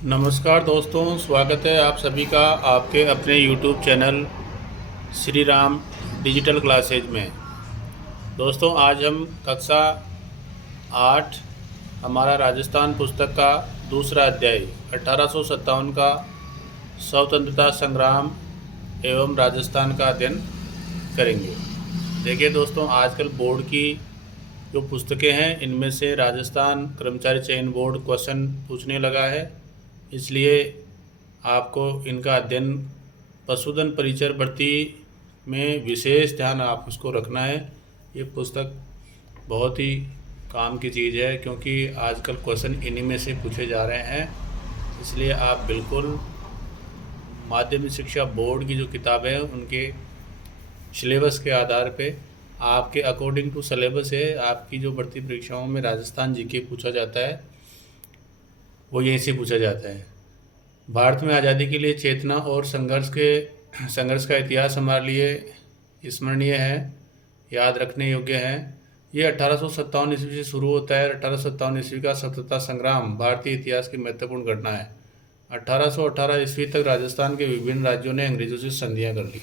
नमस्कार दोस्तों, स्वागत है आप सभी का आपके अपने YouTube channel Shri Ram digital classes में। दोस्तों, आज हम कक्षा 8 हमारा राजस्थान पुस्तक का दूसरा अध्याय 1857 का स्वतंत्रता संग्राम एवं राजस्थान का अध्ययन करेंगे। देखिए दोस्तों, आजकल बोर्ड की जो पुस्तकें हैं इनमें से राजस्थान कर्मचारी चयन बोर्ड क्वेश्चन पूछने लगा है, इसलिए आपको इनका अध्ययन पशुधन परिचर भर्ती में विशेष ध्यान आप उसको रखना है। ये पुस्तक बहुत ही काम की चीज़ है क्योंकि आजकल क्वेश्चन इन्हीं में से पूछे जा रहे हैं, इसलिए आप बिल्कुल माध्यमिक शिक्षा बोर्ड की जो किताबें हैं उनके सिलेबस के आधार पे आपके अकॉर्डिंग टू सिलेबस है आपकी जो भर्ती परीक्षाओं में राजस्थान जीके पूछा जाता है वो यहीं से पूछा जाता है। भारत में आज़ादी के लिए चेतना और संघर्ष का इतिहास हमारे लिए स्मरणीय है, याद रखने योग्य है। ये 1857 ईस्वी से शुरू होता है। 1857 ईस्वी का स्वतंत्रता संग्राम भारतीय इतिहास की महत्वपूर्ण घटना है। 1818 ईस्वी तक राजस्थान के विभिन्न राज्यों ने अंग्रेजों से संधियां कर ली।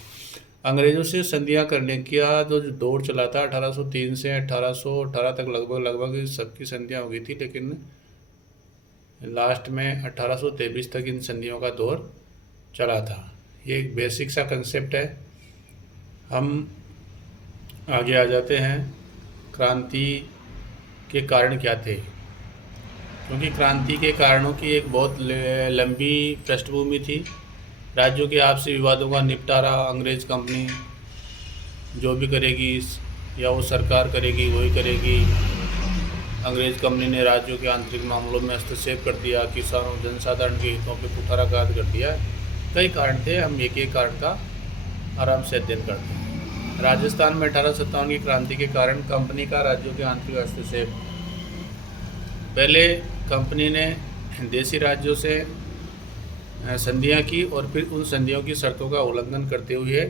अंग्रेजों से संधियां करने का जो दौर चला था 1803 से 1818 तक लगभग सबकी संधियां हो गई थी, लेकिन लास्ट में 1823 तक इन संधियों का दौर चला था। ये एक बेसिक सा कंसेप्ट है। हम आगे आ जाते हैं। क्रांति के कारण क्या थे? क्योंकि क्रांति के कारणों की एक बहुत लंबी पृष्ठभूमि थी। राज्यों के आपसी विवादों का निपटारा अंग्रेज कंपनी जो भी करेगी या वो सरकार करेगी वही करेगी। अंग्रेज कंपनी ने राज्यों के आंतरिक मामलों में हस्तक्षेप कर दिया, किसानों जनसाधारण के हितों पर कुठाराघात कर दिया। कई कारण थे, हम एक एक कारण का आराम से अध्ययन करते हैं। राजस्थान में 1857 की क्रांति के कारण कंपनी का राज्यों के आंतरिक हस्तक्षेप। पहले कंपनी ने देसी राज्यों से संधियां की और फिर उन संधियों की शर्तों का उल्लंघन करते हुए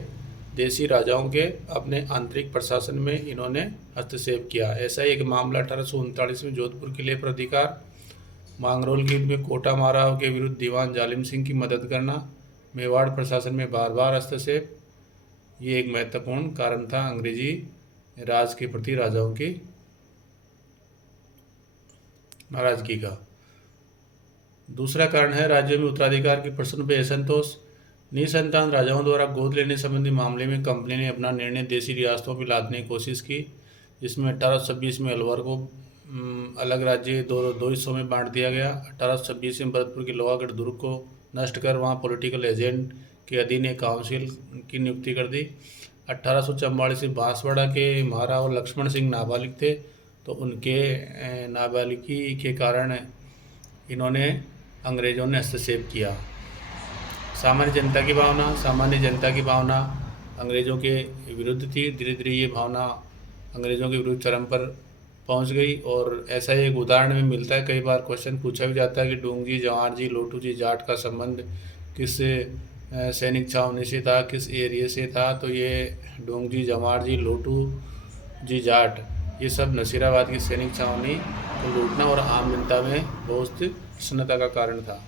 देसी राजाओं के अपने आंतरिक प्रशासन में इन्होंने हस्तक्षेप किया। ऐसा एक मामला 1839 में जोधपुर किले पर अधिकार, मांगरोल की युद्ध में कोटा माराव के विरुद्ध दीवान जालिम सिंह की मदद करना, मेवाड़ प्रशासन में बार बार हस्तक्षेप, ये एक महत्वपूर्ण कारण था अंग्रेजी राज के प्रति राजाओं की नाराजगी का। दूसरा कारण है राज्यों में उत्तराधिकार के प्रश्न पर असंतोष। निसंतान राजाओं द्वारा गोद लेने संबंधी मामले में कंपनी ने अपना निर्णय देसी रियासतों पर लादने की कोशिश की, जिसमें 1826 में अलवर को अलग राज्य दो हिस्सों में बांट दिया गया। 1826 में भरतपुर के लोहागढ़ दुर्ग को नष्ट कर वहां पॉलिटिकल एजेंट के अधीन एक काउंसिल की नियुक्ति कर दी। 1844 में बांसवाड़ा के महाराव लक्ष्मण सिंह नाबालिग थे, तो उनके नाबालिगी के कारण इन्होंने अंग्रेज़ों ने हस्तक्षेप किया। सामान्य जनता की भावना अंग्रेज़ों के विरुद्ध थी। धीरे धीरे ये भावना अंग्रेज़ों के विरुद्ध चरम पर पहुंच गई और ऐसा एक उदाहरण में मिलता है। कई बार क्वेश्चन पूछा भी जाता है कि डोंगजी, जवाहर जी, लोटू जी जाट का संबंध किस सैनिक छावनी से था, किस एरिया से था। तो ये डोंगजी, जवाहर जी, लोटू जी जाट, ये सब नसीराबाद की सैनिक छावनी को लूटना और आम जनता में बहुत प्रसन्नता का कारण था,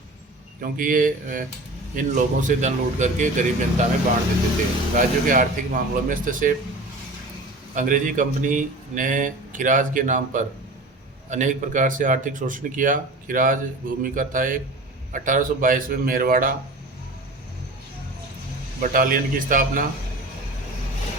क्योंकि ये इन लोगों से धन लूट करके गरीब जनता में बांट देते थे। राज्यों के आर्थिक मामलों में हस्तक्षेप। अंग्रेजी कंपनी ने खिराज के नाम पर अनेक प्रकार से आर्थिक शोषण किया। खिराज भूमि का था एक। 1822 में मेरवाड़ा बटालियन की स्थापना।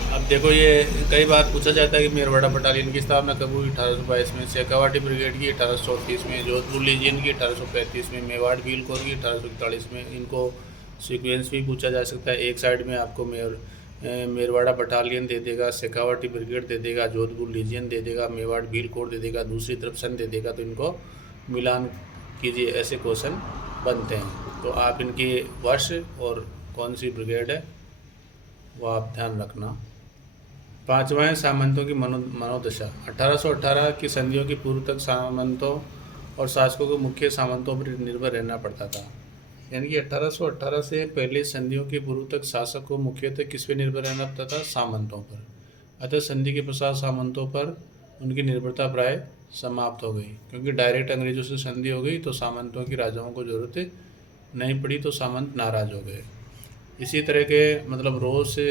अब देखो, ये कई बार पूछा जाता है कि मेरवाड़ा बटालियन की स्थापना कब हुई? 1822 में। शेखावाटी ब्रिगेड की 1834 में। जोधपुर लीजियन की 1835 में। मेवाड़ व्हील कोर की 1841 में। इनको सीक्वेंस भी पूछा जा सकता है। एक साइड में आपको मेरवाड़ा बटालियन दे देगा, शेखावाटी ब्रिगेड दे देगा, जोधपुर लीजियन दे देगा, मेवाड़ व्हील कोर दे देगा, दूसरी तरफ सन दे देगा, तो इनको मिलान कीजिए, ऐसे क्वेश्चन बनते हैं। तो आप इनके वर्ष और कौन सी ब्रिगेड है वो आप ध्यान रखना। पांचवा है सामंतों की मनोदशा। 1818 की संधियों की पूर्व तक सामंतों और शासकों को मुख्य सामंतों पर निर्भर रहना पड़ता था। यानी कि 1818 से पहले संधियों के पूर्व तक शासक को मुख्यतः किस पे निर्भर रहना पड़ता था? सामंतों पर। अतः संधि के पश्चात सामंतों पर उनकी निर्भरता प्राय समाप्त हो गई, क्योंकि डायरेक्ट अंग्रेजों से संधि हो गई तो सामंतों की राजाओं को जरूरत नहीं पड़ी तो सामंत नाराज हो गए। इसी तरह के मतलब रोज से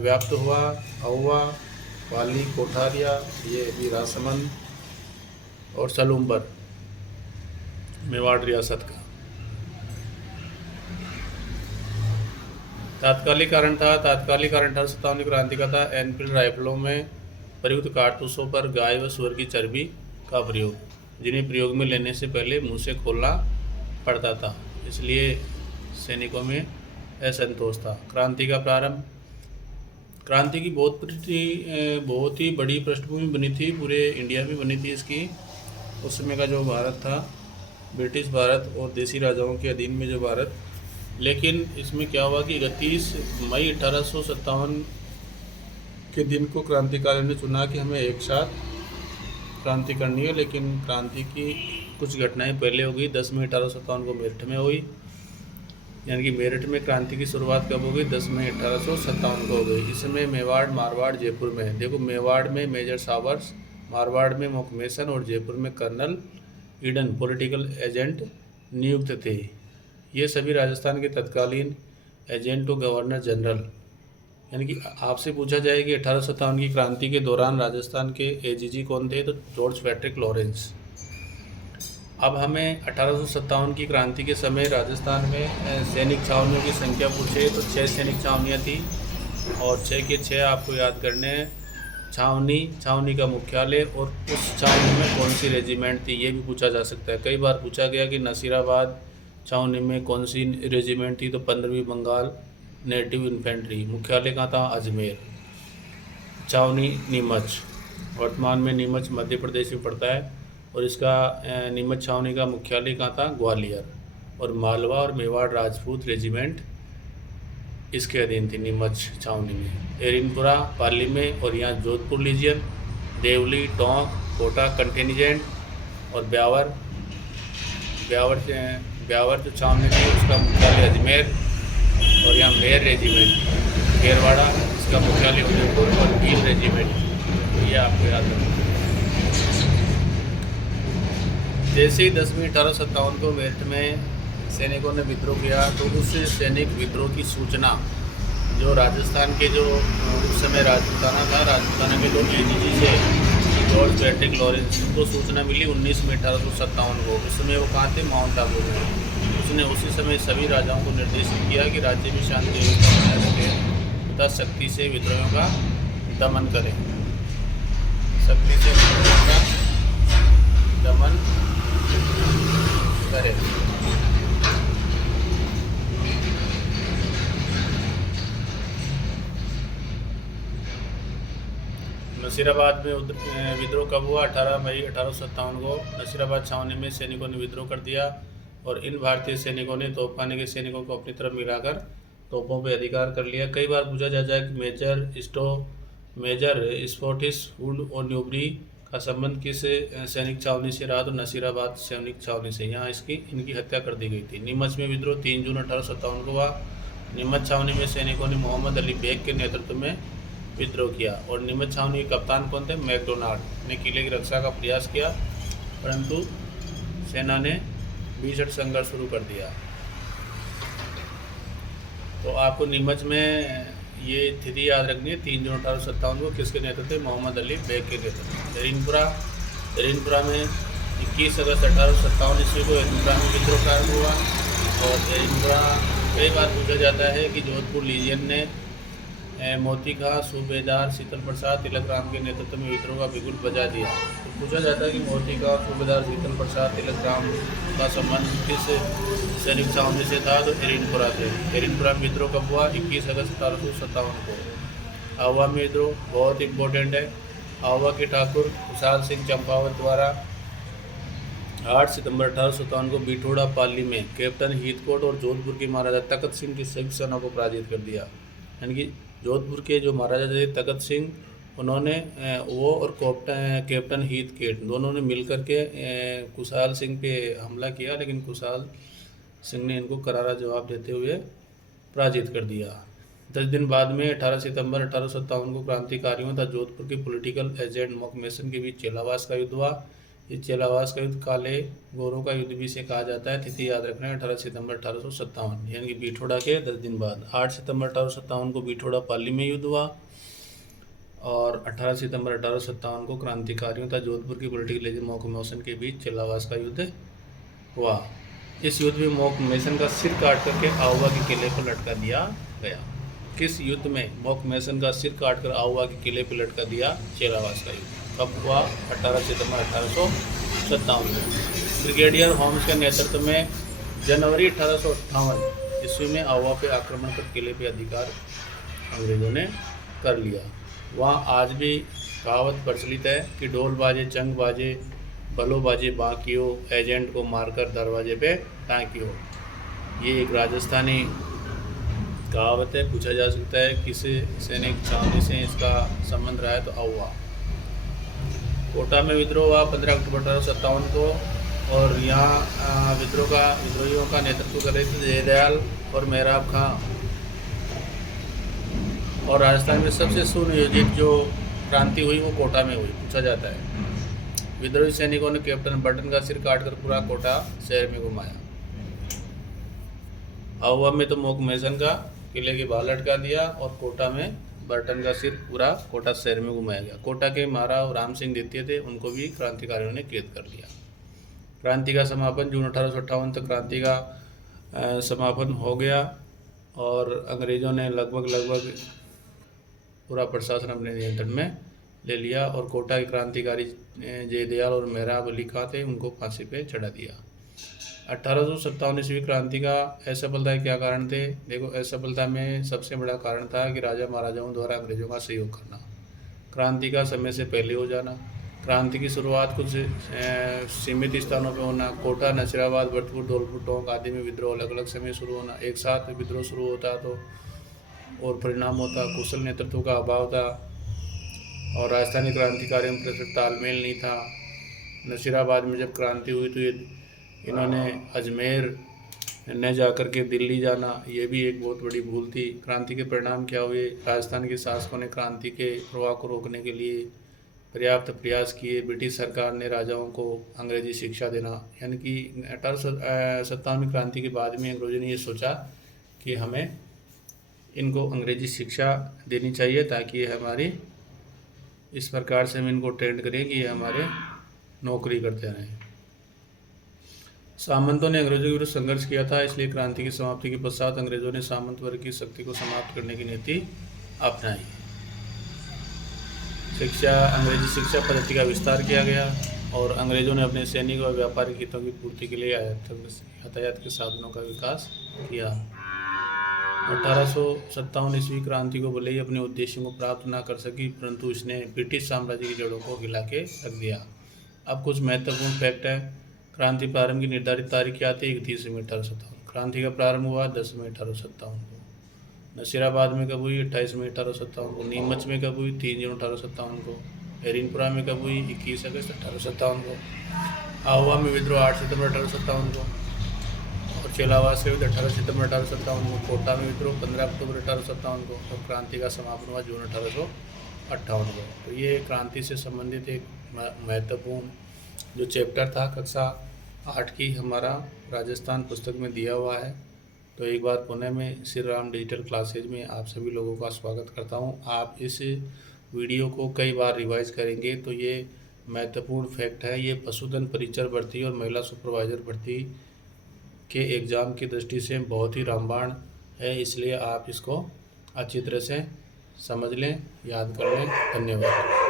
व्याप्त हुआ अहुआ, पाली, कोठारिया, ये भी राजसमंद और सलूम्बर मेवाड़ रियासत का तात्कालिक कारण था। तात्कालिक कारण 1857 क्रांति का था। एनफील्ड राइफलों में प्रयुक्त कारतूसों पर गाय व सुअर की चर्बी का प्रयोग, जिन्हें प्रयोग में लेने से पहले मुंह से खोलना पड़ता था, इसलिए सैनिकों में असंतोष था। क्रांति का प्रारंभ। क्रांति की बहुत ही बड़ी पृष्ठभूमि बनी थी, पूरे इंडिया में बनी थी इसकी। उस समय का जो भारत था, ब्रिटिश भारत और देसी राजाओं के अधीन में जो भारत, लेकिन इसमें क्या हुआ कि 31 मई 1857 के दिन को क्रांतिकारियों ने चुना कि हमें एक साथ क्रांति करनी है, लेकिन क्रांति की कुछ घटनाएं पहले हो गई। 10 मई 1857 को मेरठ में हुई, यानी कि मेरठ में क्रांति की शुरुआत कब हो गई? 10 मई 1857 को हो गई। इसमें मेवाड़, मारवाड़, जयपुर में, देखो मेवाड़ में मेजर सावर्स, मारवाड़ में मोकमेसन और जयपुर में कर्नल ईडन पॉलिटिकल एजेंट नियुक्त थे। ये सभी राजस्थान के तत्कालीन एजेंट और गवर्नर जनरल, यानी कि आपसे पूछा जाए कि 1857 की क्रांति के दौरान राजस्थान के एजीजी कौन थे, तो जॉर्ज पैट्रिक लॉरेंस। अब हमें 1857 की क्रांति के समय राजस्थान में सैनिक छावनियों की संख्या पूछे तो 6 सैनिक छावनियाँ थी, और 6 के 6 आपको याद करने हैं। छावनी का मुख्यालय और उस छावनी में कौन सी रेजिमेंट थी, ये भी पूछा जा सकता है। कई बार पूछा गया कि नसीराबाद छावनी में कौन सी रेजिमेंट थी, तो 15वीं बंगाल नेटिव इन्फेंट्री। मुख्यालय कहाँ था? अजमेर। छावनी नीमच, वर्तमान में नीमच मध्य प्रदेश में पड़ता है, और इसका नीमच छावनी का मुख्यालय कहाँ था? ग्वालियर। और मालवा और मेवाड़ राजपूत रेजिमेंट इसके अधीन थी नीमच छावनी में। एरिनपुरा पाली में, और यहाँ जोधपुर लीजियन, देवली, टोंक, कोटा कंटिजेंट, और ब्यावर जो छावनी थी उसका मुख्यालय अजमेर, और यहाँ मेर रेजिमेंट खेरवाड़ा, इसका मुख्यालय उदयपुर, और भील रेजिमेंट, ये आपको याद रखना। जैसे ही 10 मई 1857 को मेरठ में सैनिकों ने विद्रोह किया, तो उस सैनिक विद्रोह की सूचना जो राजस्थान के जो उस समय राजपूताना था, राजपूताना के जो एजीजी से जॉर्ज पैट्रिक लॉरेंस को सूचना मिली 19 मई 1857 को। उस समय वो कहाँ थे? माउंट आबू में। उसने उसी समय सभी राजाओं को निर्देशित किया कि राज्य में शांति व्यवस्था बनाए रखें तथा सख्ती से विद्रोहियों का दमन करें। सख्ती से विद्रोहियों का दमन करें। नसीराबाद में विद्रोह कब हुआ? 18 मई 1857 को नसीराबाद छावनी में सैनिकों ने विद्रोह कर दिया, और इन भारतीय सैनिकों ने तोपखाने के सैनिकों को अपनी तरफ मिलाकर तोपों पर अधिकार कर लिया। कई बार पूछा जाता है कि मेजर स्कॉटिश वुड और न्यूबरी का संबंध किस सैनिक छावनी से रहा, तो नसीराबाद सैनिक छावनी से। यहाँ इनकी हत्या कर दी गई थी। नीमच में विद्रोह 3 जून 1857 को हुआ। नीमच छावनी में सैनिकों ने मोहम्मद अली बेग के नेतृत्व में विद्रोह किया, और नीमच छावनी के कप्तान कौन थे? मैकडोनाल्ड ने किले की रक्षा का प्रयास किया, परंतु सेना ने भीषण संघर्ष शुरू कर दिया। तो आपको नीमच में ये तिथि याद रखनी है, 3 जून 1857 को किसके नेतृत्व? मोहम्मद अली बेग के नेतृत्व। एरिनपुरा में 21 अगस्त 1857 ईस्वी को एरिनपुरा में विद्रोह प्रारंभ हुआ, और एरिनपुरा कई बार पूछा जाता है कि जोधपुर लीजियन ने मोती खां सूबेदार शीतल प्रसाद तिलकराम के नेतृत्व में विद्रोह का बिगुल बजा दिया। तो पूछा जाता है कि मोती खां सूबेदार शीतल प्रसाद तिलकराम का संबंध किस सैनिक छावनी से था, तो एरिनपुरा से। एरिनपुरा में विद्रोह कब हुआ? 21 अगस्त 1857 को। आहुआ में विद्रोह बहुत इंपॉर्टेंट है। आहुआ के ठाकुर खुशहाल सिंह चंपावत द्वारा 8 सितंबर 1857 को बिठोड़ा पाली में कैप्टन हीथकोट और जोधपुर के महाराजा तखत सिंह की संयुक्त सेना को पराजित कर दिया। यानी कि जोधपुर के जो महाराजा थे तखत सिंह, उन्होंने वो और कैप्टन हीथकोट दोनों ने मिलकर के खुशहाल सिंह पे हमला किया, लेकिन खुशहाल सिंह ने इनको करारा जवाब देते हुए पराजित कर दिया। 10 दिन बाद में 18 सितंबर 1857 को क्रांतिकारियों तथा जोधपुर के पॉलिटिकल एजेंट मोकमेसन के बीच चेलावास का युद्ध हुआ। ये चेलावास का युद्ध काले गोरों का युद्ध भी से कहा जाता है। तिथि याद रखना है 18 सितंबर 1857, यानी कि बिठोड़ा के 10 दिन बाद। 8 सितंबर 1857 को बिठोड़ा पाली में युद्ध हुआ और 18 सितंबर 1857 को क्रांतिकारियों तथा जोधपुर की पॉलिटिकल एजेंट मॉकमेसन के बीच चेलावास का युद्ध हुआ। इस युद्ध में मॉकमेसन का सिर काट करके आउवा के किले पर लटका दिया गया। किस युद्ध में मॉकमेसन का सिर काटकर आउवा के किले पर लटका दिया? चेलावास का युद्ध। कब हुआ? 18 सितंबर 1857 में। ब्रिगेडियर होम्स के नेतृत्व में जनवरी 1858 ईस्वी में आउवा पे आक्रमण कर किले पे अधिकार अंग्रेजों ने कर लिया। वहाँ आज भी कहावत प्रचलित है कि ढोल बाजे चंग बाजे भलो बाजे बाकियो, एजेंट को मारकर दरवाजे पे टाँकियो। ये एक राजस्थानी कहावत है। पूछा जा सकता है किस सैनिक छावनी से इसका संबंध रहा है, तो आउवा। कोटा में विद्रोह हुआ 15 अक्टूबर 1857 को और यहाँ विद्रोहियों का नेतृत्व कर रहे थे जयदयाल और मेहराब खां। और राजस्थान में सबसे सुनियोजित जो क्रांति हुई वो कोटा में हुई, पूछा जाता है। विद्रोही सैनिकों ने कैप्टन बर्टन का सिर काटकर पूरा कोटा शहर में घुमाया। आउवा में तो मॉकमेसन का किले के बाहर लटका दिया और कोटा में बर्टन का सिर पूरा कोटा शहर में घुमाया गया। कोटा के महाराव राम सिंह द्वितीय थे, उनको भी क्रांतिकारियों ने कैद कर लिया। क्रांति का समापन जून 1858 तक क्रांति का समापन हो गया और अंग्रेज़ों ने लगभग पूरा प्रशासन अपने नियंत्रण में ले लिया और कोटा के क्रांतिकारी जयदयाल और मेहराब अली खां थे, उनको फांसी पे चढ़ा दिया। 1857 ईस्वी क्रांति का असफलता के क्या कारण थे? देखो, असफलता में सबसे बड़ा कारण था कि राजा महाराजाओं द्वारा अंग्रेजों का सहयोग करना, क्रांति का समय से पहले हो जाना, क्रांति की शुरुआत कुछ सीमित स्थानों पर होना, कोटा, नसीराबाद, भरतपुर, धौलपुर, टोंक आदि में विद्रोह अलग अलग समय शुरू होना, एक साथ विद्रोह शुरू होता तो और परिणाम होता कुशल नेतृत्व का अभाव था और राजस्थानी क्रांतिकारियों में तालमेल नहीं था। नसीराबाद में जब क्रांति हुई तो इन्होंने अजमेर न जाकर के दिल्ली जाना, ये भी एक बहुत बड़ी भूल थी। क्रांति के परिणाम क्या हुए? राजस्थान के शासकों ने क्रांति के प्रवाह को रोकने के लिए पर्याप्त प्रयास किए। ब्रिटिश सरकार ने राजाओं को अंग्रेजी शिक्षा देना, यानी कि 1857 क्रांति के बाद में अंग्रेजों ने ये सोचा कि हमें इनको अंग्रेजी शिक्षा देनी चाहिए ताकि ये हमारी इस प्रकार से हम इनको ट्रेंड करें कि ये हमारे नौकरी करते रहें। सामंतों ने अंग्रेजों के विरुद्ध संघर्ष किया था, इसलिए क्रांति की समाप्ति के पश्चात अंग्रेजों ने सामंत वर्ग की शक्ति को समाप्त करने की नीति अपनाई। अंग्रेजी शिक्षा पद्धति का विस्तार किया गया और अंग्रेजों ने अपने सैनिक और व्यापारिक हितों की पूर्ति के लिए यातायात के साधनों का विकास किया। 1857 ईस्वी क्रांति को भले ही अपने उद्देश्यों को प्राप्त न कर सकी, परंतु इसने ब्रिटिश साम्राज्य की जड़ों को हिला के रख दिया। अब कुछ महत्वपूर्ण फैक्ट है। क्रांति प्रारंभ की निर्धारित तारीख क्या थी? 31 मई 1857। क्रांति का प्रारंभ हुआ 10 मई 1857 को। नसीराबाद में कब हुई? 28 मई 1857 को। नीमच में कब हुई? 3 जून 1857 को। एरिनपुरा में कब हुई? 21 अगस्त 1857 को। आहुआ में विद्रोह 8 सितंबर 1857 को और चेलावास से विद्रोह 18 सितंबर 1857 को। कोटा में विद्रोह 15 अक्टूबर 1857 को और क्रांति का समापन हुआ जून 1858 को। तो ये क्रांति से संबंधित एक महत्वपूर्ण जो चैप्टर था कक्षा 8 की हमारा राजस्थान पुस्तक में दिया हुआ है। तो एक बार पुनः मैं श्री राम डिजिटल क्लासेज में आप सभी लोगों का स्वागत करता हूं। आप इस वीडियो को कई बार रिवाइज करेंगे तो ये महत्वपूर्ण फैक्ट है। ये पशुधन परिचर भर्ती और महिला सुपरवाइज़र भर्ती के एग्ज़ाम की दृष्टि से बहुत ही रामबाण है, इसलिए आप इसको अच्छी तरह से समझ लें, याद कर लें। धन्यवाद।